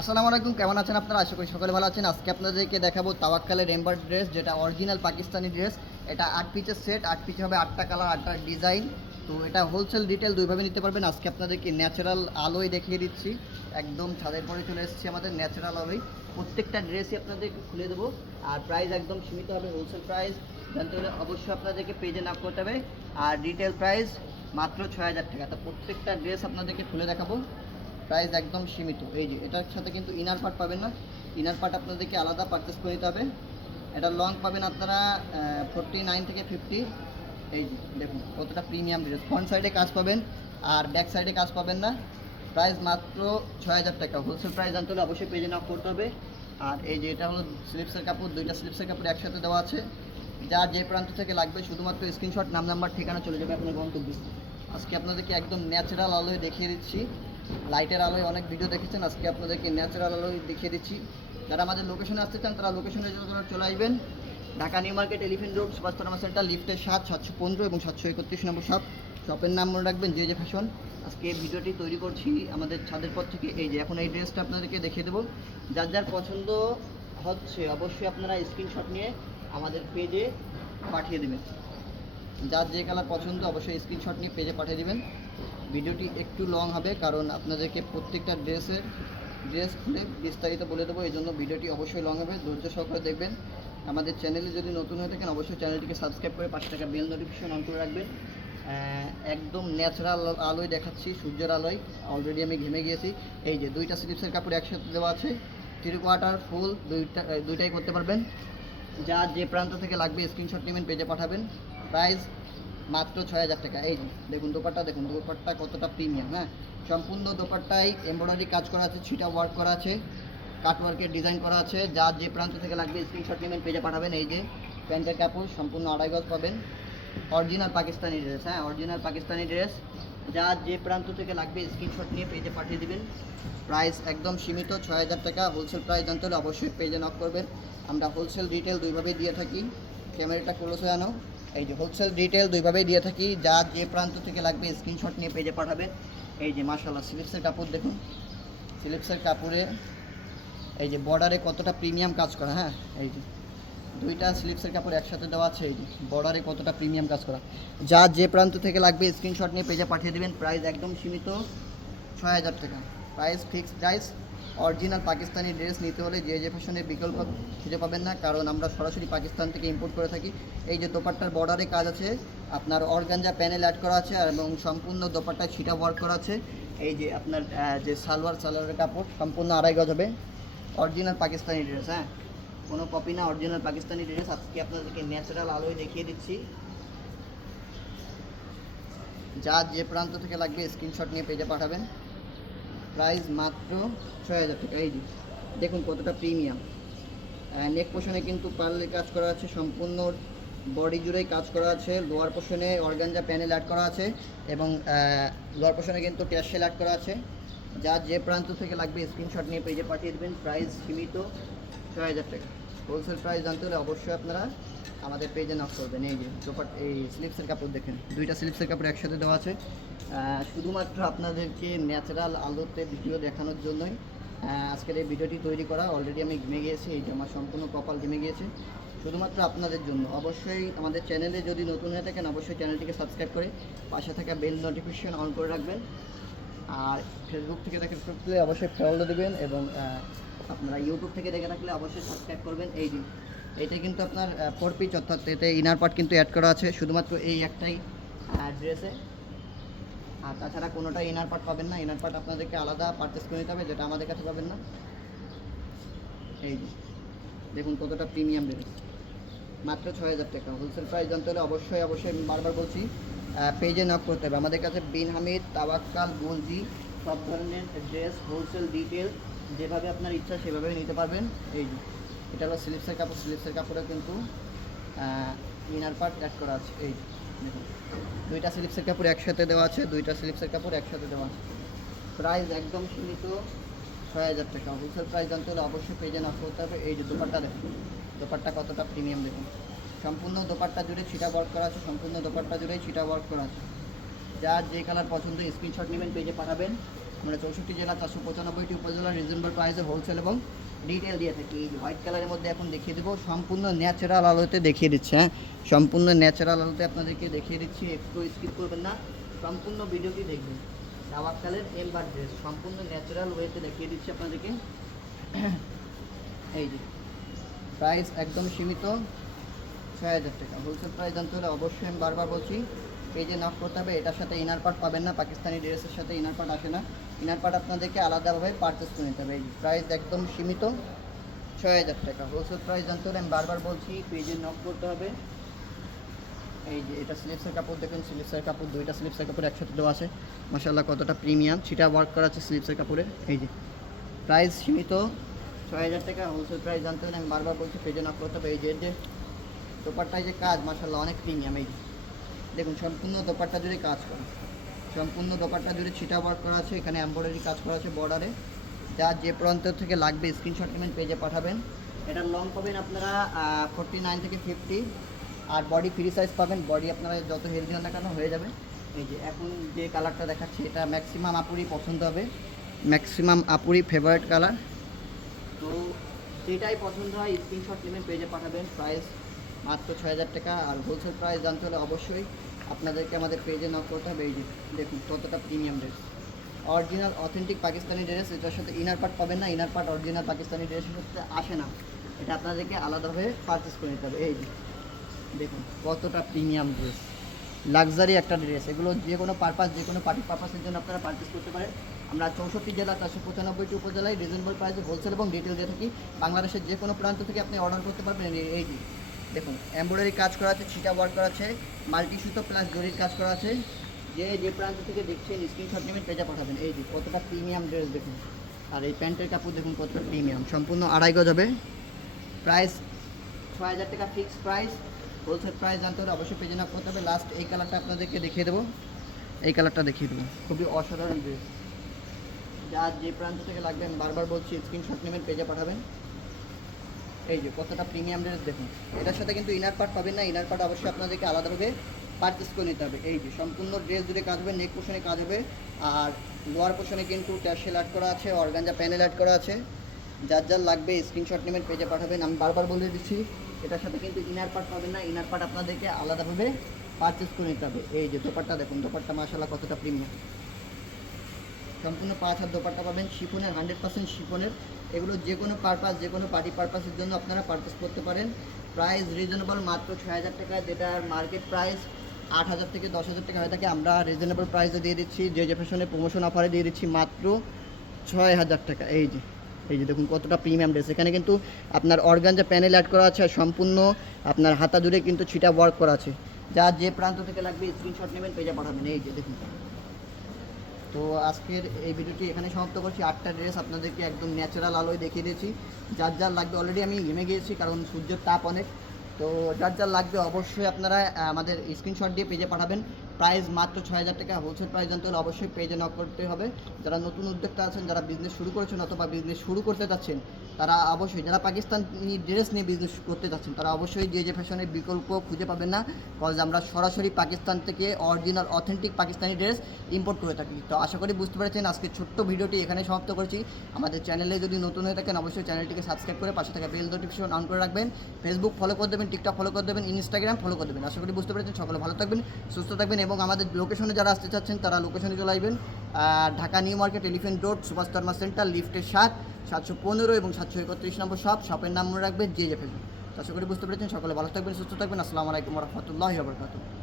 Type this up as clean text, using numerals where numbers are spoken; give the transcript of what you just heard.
আসসালামু আলাইকুম, কেমন আছেন আপনারা? আশা করি সকলে ভালো আছেন। আজকে আপনাদেরকে দেখাবো তাওয়াক্কালের এমবার ড্রেস, যেটা অরিজিনাল পাকিস্তানি ড্রেস। এটা 8 পিসের সেট, 8 পিস হবে, 8টা কালার, 8টা ডিজাইন। তো এটা হোলসেল রিটেল দুইভাবে নিতে পারবেন। আজকে আপনাদেরকে ন্যাচারাল আলোয় দেখিয়ে দিচ্ছি, একদম ছাদের পরে চলে এসেছি আমাদের ন্যাচারাল আলোয়। প্রত্যেকটা ড্রেসই আপনাদেরকে খুলে দেবো, আর প্রাইস একদম সীমিত হবে, হোলসেল প্রাইস। জানতে হলে অবশ্যই আপনাদেরকে পেজে নক করতে হবে। আর রিটেল প্রাইস মাত্র 6000 টাকা। তো প্রত্যেকটা ড্রেস আপনাদেরকে খুলে দেখাবো, প্রাইস একদম সীমিত। এই যে এটার সাথে কিন্তু ইনার পার্ট পাবেন না, ইনার পার্ট আপনাদেরকে আলাদা পারচেস করে নিতে হবে। এটা লং পাবেন আপনারা 49 থেকে 50। এই যে দেখুন কতটা প্রিমিয়াম ড্রেস, ফ্রন্ট সাইডে কাজ পাবেন আর ব্যাক সাইডে কাজ পাবেন না। প্রাইস মাত্র 6000 টাকা। হোলসেল প্রাইস জানতে হলে অবশ্যই পেজে নক করতে হবে। আর এই যে এটা হলো স্লিপসের কাপড়, দুইটা স্লিপসের কাপড় একসাথে দেওয়া আছে। যার যে প্রান্ত থেকে লাগবে শুধুমাত্র স্ক্রিনশট, নাম নাম্বার ঠিকানা চলে যাবে আপনার গন্তব্যে। আজকে আপনাদেরকে একদম ন্যাচারাল আলোয় দেখিয়ে দিচ্ছি। লাইটের আলোয় অনেক ভিডিও দেখেছেন, আজকে আপনাদেরকে ন্যাচারাল আলোয় দেখিয়ে দিচ্ছি। যারা আমাদের লোকেশনে আসতে চান তারা লোকেশনের জন্য চলে আসবেন। Dhaka New Market, Elephant Road, Subhashtala Centre, লিফটের 7, 715 এবং 731 নম্বর শপ। শপের নাম মনে রাখবেন জে জে ফ্যাশন। আজকে এই ভিডিওটি তৈরি করছি আমাদের ছাদের পর থেকে। এই যে এখন এই ড্রেসটা আপনাদেরকে দেখিয়ে দেবো। যার যার পছন্দ হচ্ছে অবশ্যই আপনারা স্ক্রিনশট নিয়ে আমাদের পেজে পাঠিয়ে দেবেন। যার যে কালার পছন্দ অবশ্যই স্ক্রিনশট নিয়ে পেজে পাঠিয়ে দেবেন। ভিডিওটি একটু লং হবে, কারণ আপনাদেরকে প্রত্যেকটা ড্রেস খুলে বিস্তারিত বলে দেবো, এই জন্য ভিডিওটি অবশ্যই লং হবে। ধৈর্য সহকারে দেখবেন। আমাদের চ্যানেলে যদি নতুন হয়ে থাকেন অবশ্যই চ্যানেলটিকে সাবস্ক্রাইব করে পাশে থাকা বেল নোটিফিকেশন অন করে রাখবেন। একদম ন্যাচারাল আলোয় দেখাচ্ছি, সূর্যের আলোয়। অলরেডি আমি ঘেমে গিয়েছি। এই যে দুইটা স্লিপসের কাপড় একসাথে দেওয়া আছে, 3 কোয়ার্টার ফুল, দুইটাই করতে পারবেন। যার যে প্রান্ত থেকে লাগবে স্ক্রিনশট নেবেন, পেজে পাঠাবেন। প্রাইস মাত্র 6000 টাকা। এই যে দেখুন দোপাট্টা, দেখুন দোপাট্টা কতটা প্রিমিয়াম। হ্যাঁ, সম্পূর্ণ দোপাট্টায় এমব্রয়ডারি কাজ করা আছে, ছিটা ওয়ার্ক করা আছে, কাট ওয়ার্কের ডিজাইন করা আছে। যার যে প্রান্ত থেকে লাগবে স্ক্রিনশট নেবেন, পেজে পাঠাবেন। এই যে প্যান্টের কাপড় সম্পূর্ণ 2.5 গজ পাবেন, অরিজিনাল পাকিস্তানি ড্রেস। হ্যাঁ, অরিজিনাল পাকিস্তানি ড্রেস। যার যে প্রান্ত থেকে লাগবে স্ক্রিনশট নিয়ে পেজে পাঠিয়ে দেবেন। প্রাইস একদম সীমিত 6000 টাকা। হোলসেল প্রাইস জানতে হলে অবশ্যই পেজে নক করবেন। আমরা হোলসেল রিটেল দুইভাবেই দিয়ে থাকি। ক্যামেরাটা ক্লোজ হয়ে আনো। এই যে হোলসেল রিটেল দুইভাবেই দিয়ে থাকি। যার যে প্রান্ত থেকে লাগবে স্ক্রিনশট নিয়ে পেজে পাঠাবেন। এই যে মাশাআল্লাহ স্লিপসের কাপড় দেখুন, স্লিপসের কাপড়ে এই যে বর্ডারে কতটা প্রিমিয়াম কাজ করা। হ্যাঁ, এই যে দুইটা স্লিপসের কাপড় একসাথে দেওয়া আছে। এই যে বর্ডারে কতটা প্রিমিয়াম কাজ করা। যার যে প্রান্ত থেকে লাগবে স্ক্রিনশট নিয়ে পেজে পাঠিয়ে দেবেন। প্রাইস একদম সীমিত 6000 টাকা। Price fixed price. Original Pakistani dress নিতে হলে যে যে ফ্যাশনের বিকল্প খুঁজে পাবেন না, কারণ আমরা সরাসরি পাকিস্তান থেকে ইম্পোর্ট করে থাকি। এই যে দোপাট্টার বর্ডারে কাজ আছে, আপনার অর্গানজা প্যানেল অ্যাড করা আছে, এবং সম্পূর্ণ দোপাট্টায় ছিটা ওয়ার্ক করা আছে। এই যে আপনার যে সালোয়ারের কাপড় সম্পূর্ণ 2.5 গজ হবে। Original Pakistani dress. হ্যাঁ, কোনো কপি না, অরিজিনাল পাকিস্তানি ড্রেস। আজকে আপনাদেরকে ন্যাচারাল আলোয় দেখিয়ে দিচ্ছি। যার যে প্রান্ত থেকে লাগবে স্ক্রিনশট নিয়ে পেজে পাঠাবেন। প্রাইস মাত্র 6000 টাকা। এই যে দেখুন কতটা প্রিমিয়াম। নেক পোর্শনে কিন্তু পার্লের কাজ করা আছে, সম্পূর্ণ বডি জুড়েই কাজ করা আছে। লোয়ার পোর্শনে অর্গানজা প্যানেল অ্যাড করা আছে, এবং লোয়ার পোর্শনে কিন্তু ট্যাসেল অ্যাড করা আছে। যার যে প্রান্ত থেকে লাগবে স্ক্রিনশট নিয়ে পেজে পাঠিয়ে দেবেন। প্রাইস সীমিত 6000 টাকা। হোলসেল প্রাইস জানতে হলে অবশ্যই আপনারা আমাদের পেজে নক করবেন। এই যে এই স্লিপসের কাপড় দেখেন, দুইটা স্লিপসের কাপড় একসাথে দেওয়া আছে। শুধুমাত্র আপনাদেরকে ন্যাচারাল আলোতে ভিডিও দেখানোর জন্যই আজকের এই ভিডিওটি তৈরি করা। অলরেডি আমি ঘেমে গিয়েছি, এই যে আমার সম্পূর্ণ কপাল ঘেমে গিয়েছে। শুধুমাত্র আপনাদের জন্য। অবশ্যই আমাদের চ্যানেলে যদি নতুন হয়ে থাকেন অবশ্যই চ্যানেলটিকে সাবস্ক্রাইব করে পাশে থাকা বেল নোটিফিকেশন অন করে রাখবেন। আর ফেসবুক থেকে দেখে থাকলে অবশ্যই ফলো দেবেন, এবং আপনারা ইউটিউব থেকে দেখে থাকলে অবশ্যই সাবস্ক্রাইব করবেন। এই দিন এইটা কিন্তু আপনার 4 পিস, অর্থাৎ এতে ইনার পার্ট কিন্তু অ্যাড করা আছে শুধুমাত্র এই একটাই ড্রেসে। আর তাছাড়া কোনোটাই ইনার পার্ট পাবেন না। ইনার পার্ট আপনাদেরকে আলাদা পারচেস করে নিতে হবে, যেটা আমাদের কাছে পাবেন না। এই যে দেখুন কতটা প্রিমিয়াম ড্রেস, মাত্র 6000 টাকা। হোলসেল প্রাইস জানতে হলে অবশ্যই আমি বারবার বলছি পেজে নক করতে হবে। আমাদের কাছে বিন হামিদ, তাওয়াক্কাল, গোলজি সব ধরনের ড্রেস হোলসেল ডিটেল যেভাবে আপনার ইচ্ছা সেভাবে নিতে পারবেন। এই যে এটা হলো স্লিপসের কাপড়, স্লিপসের কাপড়ে কিন্তু ইনার পার্ট অ্যাড করা আছে। এই দেখুন দুইটা স্লিপসের কাপড় একসাথে দেওয়া আছে, দুইটা স্লিপসের কাপড় একসাথে দেওয়া আছে। প্রাইস একদম সীমিত 6000 টাকা। হোলসেল প্রাইস জানতে হলে অবশ্যই পেজে নক করতে হবে। এই যে দোপাট্টা দেখুন, দোপাট্টা কতটা প্রিমিয়াম দেখুন। সম্পূর্ণ দোপাট্টা জুড়ে ছিটা ওয়ার্ক করা আছে, সম্পূর্ণ দোপাট্টা জুড়েই ছিটা ওয়ার্ক করা আছে। যার যে কালার পছন্দ স্ক্রিনশট নেবেন, পেজে পাঠাবেন। আমরা 64 জেলা 495টি উপজেলার রিজনেবল প্রাইসে হোলসেল এবং রিটেল দিয়ে থাকি। এই হোয়াইট কালারের মধ্যে এখন দেখিয়ে দেবো, সম্পূর্ণ ন্যাচারাল আলোতে দেখিয়ে দিচ্ছে। হ্যাঁ, সম্পূর্ণ ন্যাচারাল আলোতে আপনাদেরকে দেখিয়ে দিচ্ছি, একটু স্কিপ করবেন না, সম্পূর্ণ ভিডিওটি দেখবেন। দাওয়াত কালের এমবার ড্রেস সম্পূর্ণ ন্যাচারাল ওয়েতে দেখিয়ে দিচ্ছি আপনাদেরকে। এই যে প্রাইস একদম সীমিত 6000 টাকা। হোলসেল প্রাইস জানতে হলে অবশ্যই আমি বারবার বলছি পেজে নক করতে হবে। এটার সাথে ইনার পার্ট পাবেন না, পাকিস্তানি ড্রেসের সাথে ইনার পার্ট আসে না, ইনার পার্ট আপনাদেরকে আলাদাভাবে পারচেস করে নিতে হবে। এই প্রাইস একদম সীমিত 6000 টাকা। হোলসেল প্রাইস জানতে হলে আমি বারবার বলছি পেজে নক করতে হবে। এই যে এটা স্লিপসের কাপড় দেখুন, স্লিপসের কাপড় দুইটা স্লিপসের কাপড় একসাথে দেওয়া আছে, মাশাআল্লাহ কতটা প্রিমিয়াম, সেটা ওয়ার্ক করা আছে স্লিপসের কাপড়ে। এই যে প্রাইস সীমিত 6000 টাকা। হোলসেল প্রাইস জানতে হলে আমি বারবার বলছি পেজে নক করতে হবে। এই যে দোপাট্টায় যে কাজ মাশাআল্লাহ অনেক প্রিমিয়াম। এই দেখুন সম্পূর্ণ দোপাট্টা জুড়ে কাজ করা, সম্পূর্ণ দোপাট্টা জুড়ে ছিটা ওয়ার্ক করা আছে, এখানে এমব্রয়ডারি কাজ করা আছে বর্ডারে। যার যে প্রান্ত থেকে লাগবে স্ক্রিনশট নেবেন, পেজে পাঠাবেন। এটার লং পাবেন আপনারা 49 থেকে 50, আর বডি ফ্রি সাইজ পাবেন। বডি আপনারা যত হেলদি হন না কেন হয়ে যাবে। এই যে এখন যে কালারটা দেখাচ্ছি এটা ম্যাক্সিমাম আপুরই পছন্দ হবে, ম্যাক্সিমাম আপুরই ফেভারিট কালার। তো যেটাই পছন্দ হয় স্ক্রিনশট নেবেন, পেজে পাঠাবেন। প্রাইস মাত্র 6000 টাকা। আর হোলসেল প্রাইস জানতে হলে অবশ্যই আপনাদেরকে আমাদের পেজে নক করতে হবে। এই যে দেখুন কতটা premium dress, original authentic Pakistani dress. এটার সাথে ইনার পার্ট পাবেন না, ইনার পার্ট অরিজিনাল পাকিস্তানি ড্রেসের সাথে আসে না, এটা আপনাদেরকে আলাদাভাবে পারচেস করে নিতে হবে। এই যে দেখুন কতটা প্রিমিয়াম ড্রেস, লাক্সারি একটা ড্রেস। এগুলো যে কোনো পারপাস, যে কোনো পার্টি পারপাসের জন্য আপনারা পারচেস করতে পারেন। আমরা 64 জেলা 495টি উপজেলায় রিজনেবল প্রাইসে হোলসেল এবং রিটেল দিয়ে থাকি। বাংলাদেশের যে কোনো প্রান্ত থেকে আপনি অর্ডার করতে পারবেন। এই যে দেখুন এমব্রয়ডারি কাজ করা আছে, ছিটা ওয়ার্ক করা আছে, মাল্টি সুতো প্লাস জরির কাজ করা আছে। যে প্রান্ত থেকে দেখছেন স্ক্রিনশট নেবেন, পেজে পাঠাবেন। এই যে কতটা প্রিমিয়াম ড্রেস দেখুন। আর এই প্যান্টের কাপড় দেখুন কতটা প্রিমিয়াম, সম্পূর্ণ 2.5 গজ হবে। প্রাইস 6000 টাকা ফিক্সড প্রাইস। হোলসেল প্রাইস জানতে হলে অবশ্যই পেজে নক করতে হবে। লাস্ট এই কালারটা আপনাদেরকে দেখিয়ে দেবো, এই কালারটা দেখিয়ে দেবো, খুবই অসাধারণ ড্রেস। যার যে প্রান্ত থেকে লাগবে আমি বারবার বলছি স্ক্রিনশট নেবেন, পেজে পাঠাবেন। এই যে কতটা প্রিমিয়াম ড্রেস দেখুন। এটার সাথে কিন্তু ইনার পার্ট পাবেন না, ইনার পার্ট অবশ্যই আপনাদেরকে আলাদাভাবে পারচেস করে নিতে হবে। এই যে সম্পূর্ণ ড্রেস জুড়ে কাজ হবে, নেক পোর্শনে কাজ হবে, আর লোয়ার পোর্শনে কিন্তু ট্যাসেল অ্যাড করা আছে, অর্গানজা প্যানেল অ্যাড করা আছে। যার যার লাগবে স্ক্রিনশট নেবেন, পেজে পাঠাবেন। আমি বারবার বলে দিচ্ছি এটার সাথে কিন্তু ইনার পার্ট পাবেন না, ইনার পার্ট আপনাদেরকে আলাদাভাবে পারচেস করে নিতে হবে। এই যে দোপাট্টা দেখুন, দোপাট্টা মাশাআল্লাহ কতটা প্রিমিয়াম, সম্পূর্ণ 5 হাত দোপাট্টা পাবেন শিফনের, 100% শিফনের। এগুলো যে কোনো পারপাস, যে কোনো পার্টি পারপাসের জন্য আপনারা পারচেস করতে পারেন। প্রাইস রিজনেবল মাত্র 6000 টাকা, যেটার মার্কেট প্রাইস 8000 থেকে 10000 টাকা হয়ে থাকে। আমরা রিজনেবল প্রাইসে দিয়ে দিচ্ছি, যে ফ্যাশনে প্রমোশন অফারে দিয়ে দিচ্ছি মাত্র 6000 টাকা। এই যে দেখুন কতটা প্রিমিয়াম ড্রেস। এখানে কিন্তু আপনার অর্গানজা প্যানেল অ্যাড করা আছে, আর সম্পূর্ণ আপনার হাতা জুড়ে কিন্তু ছিটা ওয়ার্ক করা আছে। যার যে প্রান্ত থেকে লাগবে স্ক্রিনশট নেবেন, পেজে পাঠাবেন। এই যে দেখুন। তো আজকের এই ভিডিওটি এখানে সমাপ্ত করছি। 8টা ড্রেস আপনাদেরকে একদম ন্যাচারাল আলোয় দেখিয়ে দিয়েছি। যার যার লাগবে, অলরেডি আমি ঘেমে গিয়েছি কারণ সূর্যের তাপ অনেক। তো যার যার লাগবে অবশ্যই আপনারা আমাদের স্ক্রিনশট দিয়ে পেজে পাঠাবেন। প্রাইস মাত্র 6000 টাকা। হোলসেল প্রাইস জানতে হলে অবশ্যই পেজে নক করতে হবে। যারা নতুন উদ্যোক্তা আছেন, যারা বিজনেস শুরু করেছেন অথবা বিজনেস শুরু করতে যাচ্ছেন, তারা অবশ্যই, যারা পাকিস্তানি ড্রেস নিয়ে বিজনেস করতে যাচ্ছেন, তারা অবশ্যই যে ফ্যাশনের বিকল্প খুঁজে পাবেন না, কজ আমরা সরাসরি পাকিস্তান থেকে original authentic Pakistani dress import করে থাকি। তো আশা করি বুঝতে পেরেছেন। আজকে ছোট্ট ভিডিওটি এখানে সমাপ্ত করছি। আমাদের চ্যানেলে যদি নতুন হয়ে থাকেন অবশ্যই চ্যানেলটিকে সাবস্ক্রাইব করে পাশে থাকা বেল নোটিফিকেশন অন করে রাখবেন। ফেসবুক ফলো করে দেবেন, টিকটক ফলো করে দেবেন, ইনস্টাগ্রাম ফলো করে দেবেন। আশা করি বুঝতে পেরেছেন। সকলে ভালো থাকবেন, সুস্থ থাকবেন, এবং আমাদের লোকেশনে যারা আসতে চাচ্ছেন তারা লোকেশনে চলে আসবেন। Dhaka New Market, Elephant Road, Subhash Sharma centre, লিফটের 715 এবং 731 নম্বর শপের নাম মনে রাখবেন, যে ফেসবুক। আশা করি বুঝতে পেরেছেন। সকলে ভালো থাকবেন, সুস্থ থাকবেন। আসসালামু আলাইকুম ওয়া রাহমাতুল্লাহি ওয়া বারাকাতুহু।